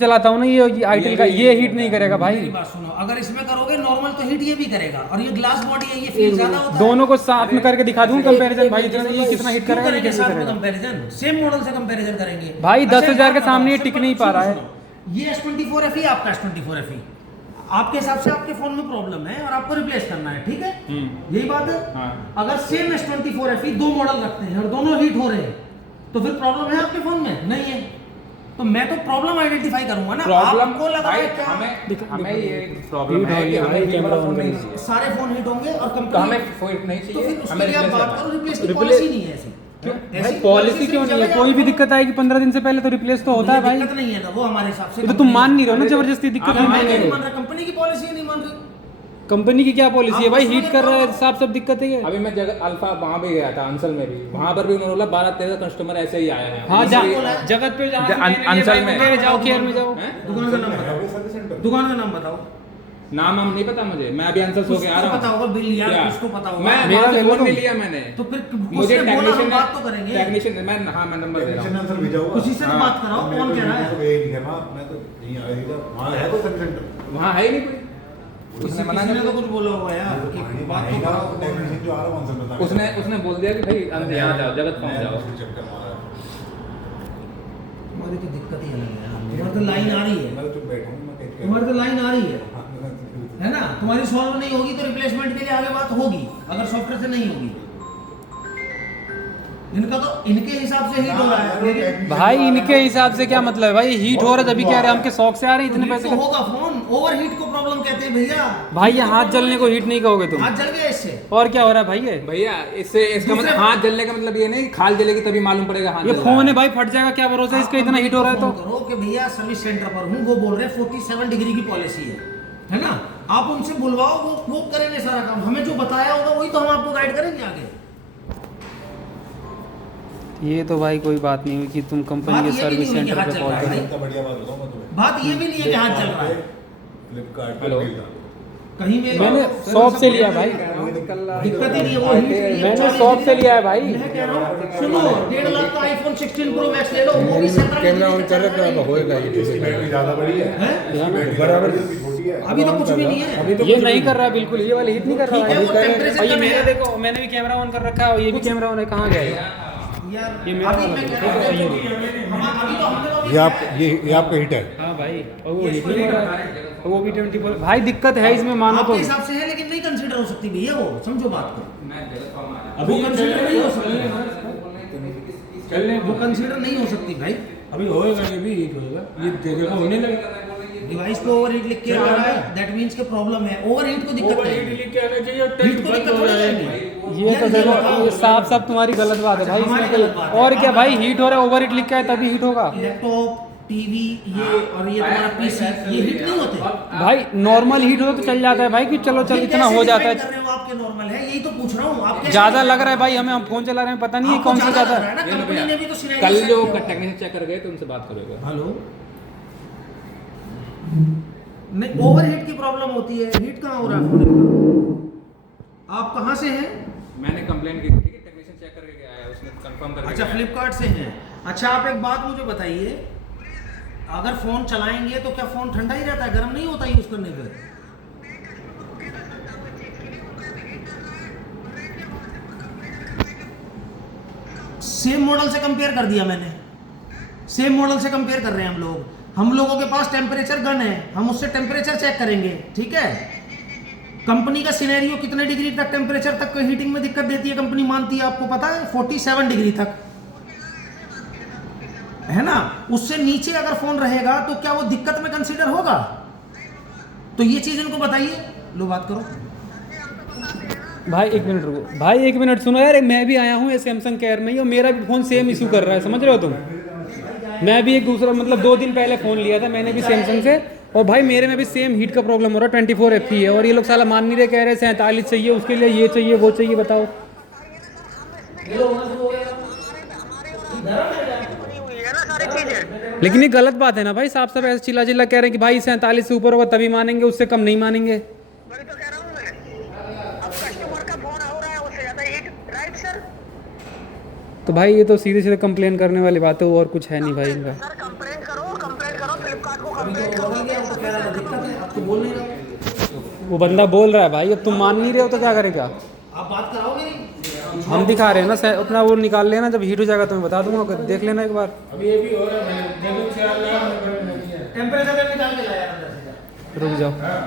चलाता हूँ ना, ये आईटेल का ये हीट नहीं करेगा भाई। मेरी बात सुनो, अगर इसमें करोगे नॉर्मल तो हीट ये भी करेगा, और ये ग्लास बॉडी है, ये फील ज्यादा होता है। दोनों को साथ में करके दिखा दूँ कंपैरिजन भाई, इतना ये कितना हीट क्यों करेगा, ये करेंगे कैसे साथ में करेगा कंपैरिजन? सेम मॉडल से कंपैरिजन करेंगे भाई। अच्छा, 10,000 के एक बात सामने ये बताओ, टिक नहीं पा रहा है। सुनो, ये S24 FE आपका S24 FE आपके हिसाब से आपके फोन में प्रॉब्लम है और आपको रिप्लेस करना है, ठीक है? यही बात है। हाँ। अगर सेम S24 FE दो मॉडल रखते हैं और दोनों हीट हो रहे हैं तो फिर प्रॉब्लम है आपके फोन में? नहीं है। तो मैं तो प्रॉब्लम आइडेंटिफाई करूंगा ना। आपको लगा है क्या हमें ये प्रॉब्लम है कि हमें ये वाला फोन नहीं चाहिए। सारे फोन हिट होंगे और तो कंपनी हमें फोन नहीं तो चाहिए, फिर उसके हमें लिए आप रिप्लेस बात करना करो, है। रिप्लेस की Replace- पॉलिसी नहीं है ऐसी। भाई ऐसी पॉलिसी क्यों सिर्फ नहीं है? चलेगा कोई भी आपको। दिक्कत आएगी 15 दिन से पहले तो रिप्लेस तो होता है भाई। दिक्कत नहीं है ना, वो हमारे हिसाब से। ये तो तुम मान नहीं रहे हो ना, जबरदस्ती दिक्कत है। नहीं मान रहा, कंपनी की पॉलिसी नहीं मान रही। कंपनी की क्या पॉलिसी है आप भाई? उसमें हीट कर रहा है, करो। साफ सब दिक्कत है ये। अभी मैं जगह अल्फा वहाँ भी गया था, अंसल में भी, वहाँ पर भी उन्होंने बोला 12-13 कस्टमर ऐसे ही आए हैं। हाँ, इसलिए- जगत पे अंचल में जाओ, केयर में जाओ। हैं? दुकान का नाम बताओ, दुकान का नाम बताओ। नाम हम नहीं पता मुझे, मैं अभी अंसल सो के आ उसको रहा पता हूँ। होगा, बिल यार क्या? उसको पता होगा। मैं मेरा वहाँ से ले लो फोन तुम। नहीं लिया मैंने। तो फिर मुझे उसने बोला हम टेक्नीशियन बात तो करेंगे। टेक्नीशियन मैं हाँ मैं नंबर दे रहा हूँ। आंसर भेजा हुआ। उसी से तो बात कराओ, कौन कह रहा है? मैं तो यहीं आ रही था, वहाँ है तो सर्विस सेंटर। वहाँ है ही नहीं कोई। उसने मना किसी कर ने तो कुछ बोला होगा यार कि बात तो कराओ। टेक्नीशियन जो आ रहा है वहाँ से बता। उसने बोल दिया कि भाई अंदर यहाँ जाओ, जगत पहुँच जाओ। तुम्हारी तो दिक्कत ही अलग है यार। तुम्हारी तो लाइन आ रही है, मैं तो चुप बैठा हूँ, मैं देख के- तुम्हारी तो लाइन आ रही है, हाँ, है ना? तुम्हारी सॉल्व नहीं होगी तो रिप्लेसमेंट के लिए आगे बात होगी, अगर सॉफ्टवेयर से नहीं होगी। इनका तो इनके हिसाब से ही हो रहा है, लेकिन भाई इनके हिसाब से क्या मतलब है भाई? हीट हो रहा है तभी कह रहे हैं, हमके शौक से आ रहे हैं इतने हीट पैसे तो का। होगा फोन, ओवरहीट को प्रॉब्लम कहते हैं भैया। भाई ये हाथ जलने को हीट नहीं कहोगे तुम। हाथ जल गया इससे। और क्या हो रहा है भाई? ये भैया इससे इसका मतलब हाथ जलने का मतलब ये नहीं, खाल जलेगी तभी मालूम पड़ेगा हाथ ये जल रहा फोन है भाई, फट जाएगा, क्या भरोसा है इसका? इतना हीट हो रहा है फोन तो। करो कि भैया सर्विस सेंटर पर हूँ, वो बोल रहे हैं 47 डिग्री की पॉलिसी है ना? आप उनसे बुलवाओ, वो करेंगे सारा काम। हमें जो बताया होगा वही तो हम आपको गाइड करेंगे आगे। ये तो भाई कोई बात नहीं हुई कि तुम कंपनी के बात ये भी सर्विस नहीं हुई कि सेंटर हाथ पे जल कॉल रहा है करो। भाई। इतना बढ़िया बात बताऊँ मैं तुम्हें। बात ये भी नहीं है कि हाथ जल रहा है। फ्लिपकार्ट पे हेलो। बिल था। कहीं में मैंने शॉप से लिया भाई, दिक्कत ही नहीं है, वो मैंने शॉप से लिया है भाई। मैं कह रहा हूँ, सुनो, 1.5 लाख का iPhone 16 Pro Max ले लो, वो भी 17 कैमरा डिग्री ऑन कर रखा है, होएगा ये इसकी बैटरी ज़्यादा बड़ी है। हैं? बैटरी बराबर। इसकी छोटी है। अभी तो कुछ भी नहीं है। अभी तो ये नहीं कर रहा है बिल्कुल, ये वाला हीट नहीं कर ठीक है, वो रहा है। टेम्परेचर और ये का मेरा है। देखो, मैंने भी कैमरा ऑन कर रखा है और ये भी कैमरा ऑन है। कहाँ गया ये? यार ये मेरा अभी वाला मैं है। कह रहा हूँ, अभी तो हमने तो ये आपका हिट है। हाँ भाई, और वो हीट नहीं कर रहा है, और वो भी 24 भाई। दिक्कत है इसमें, मानो आपके तो। हिसाब से है, लेकिन नहीं कंसीडर हो सकती भैया, वो समझो बात को। मैं जगत पहुँच आया। अभी कंसीडर नहीं हो सकती, चलने वो कंसीडर नहीं हो सकती भाई। अभी होएगा, ये भी हीट होएगा, ये देखो होने लगेगा। डिवाइस को ओवरहीट लिख के आ रहा है, दैट मींस के प्रॉब्लम है। ओवरहीट को दिक्कत ओवर है, हीट लिख के आना चाहिए और हीट टेस्ट को बंद दिक्कत हो थोड़ी जाएगी। जाएगी। ये तो देखो, ये साफ साफ तुम्हारी गलत बात है भाई हमारी इसमें गलत बात कोई। है। और क्या भाई, हीट हो रहा है, ओवर हीट लिख के आए तभी हीट होगा लैपटॉप, टीवी, ये और ये तुम्हारा पीसी, ये हीट नहीं होते। भाई। नॉर्मल हीट हो तो चल जाता है भाई, कि चलो चल ये इतना कैसे हो जाता define है। कर रहे हो आपके नॉर्मल है, यही तो पूछ रहा हूँ। आप कैसे ज्यादा define लग कर रहा है भाई हमें, हम फोन चला रहे हैं, पता नहीं है आपको कौन सा ज्यादा ज्यादा लग रहा है। है ना? कंपनी ने भी तो scenario कल set जो किया होगा। टेक्नीशियन चेक कर गए तो उनसे बात करोगे। हेलो, नहीं, ओवरहीट की प्रॉब्लम होती है, हीट कहाँ हो रहा है? आप कहाँ से हैं? मैंने कंप्लेंट की थी, ठीक है, टेक्नीशियन चेक करके गया है, उसने कंफर्म करके अच्छा, गया है। फ्लिपकार्ट से हैं। अच्छा, आप एक बात मुझे बताइए, अगर फोन चलाएंगे तो क्या फोन ठंडा ही रहता है, गर्म नहीं होता यूज करने पर? सेम मॉडल से कंपेयर कर दिया मैंने, सेम मॉडल से कंपेयर कर रहे हैं हम लोग। हम लोगों के पास टेम्परेचर गन है, हम उससे टेम्परेचर चेक करेंगे, ठीक है? कंपनी का सिनेरियो कितने डिग्री तक टेम्परेचर तक हीटिंग में दिक्कत देती है कंपनी मानती है, आपको पता है? 47 डिग्री तक, है ना? उससे नीचे अगर फोन रहेगा तो क्या वो दिक्कत में कंसीडर होगा? तो ये चीज इनको बताइए। लो बात करो भाई। 1 मिनट रुको भाई, 1 मिनट सुनो यार। मैं भी आया हूँ ये सैमसंग केयर में ही, और मेरा भी फोन सेम इशू कर रहा है, समझ रहे हो तुम? मैं भी एक दूसरा, मतलब 2 दिन पहले फ़ोन लिया था मैंने भी सैमसंग से, और भाई मेरे में भी सेम हीट का प्रॉब्लम हो रहा है। 24 FE है, और ये लोग साला मान नहीं रहे, कह रहे 47 चाहिए, उसके लिए ये चाहिए वो चाहिए। बताओ लेकिन ये गलत बात है ना भाई, साफ साफ ऐसे चिल्ला चिल्ला कह रहे हैं कि भाई 47 से ऊपर होगा तभी मानेंगे, उससे कम नहीं मानेंगे। वही तो कह रहा हूँ मैं। अब कस्टमर का फोन हो रहा है, उससे ज्यादा हीट, राइट सर? तो भाई ये तो सीधे सीधे कंप्लेन करने वाली बात है, और कुछ है नहीं भाई इनका। सर कंप्लेंट करो, फ्लिपकार्ट वो अभी कंप्लीट तो करो बदल गया, वो तो कह रहा था दिक्कत है, अब तो बोल नहीं रहा। वो बंदा बोल रहा है भाई, अब तुम मान नहीं रहे हो तो क्या करेगा। आप बात कराओ मेरी। हम दिखा रहे हैं ना अपना, वो निकाल लेना, जब हीट हो जाएगा तो मैं बता दूंगा, देख लेना एक बार। अभी ये भी हो रहा है, मैंने देखो 4 लाख टेम्परेचर निकाल के लाया अंदर से। रुक जाओ। हाँ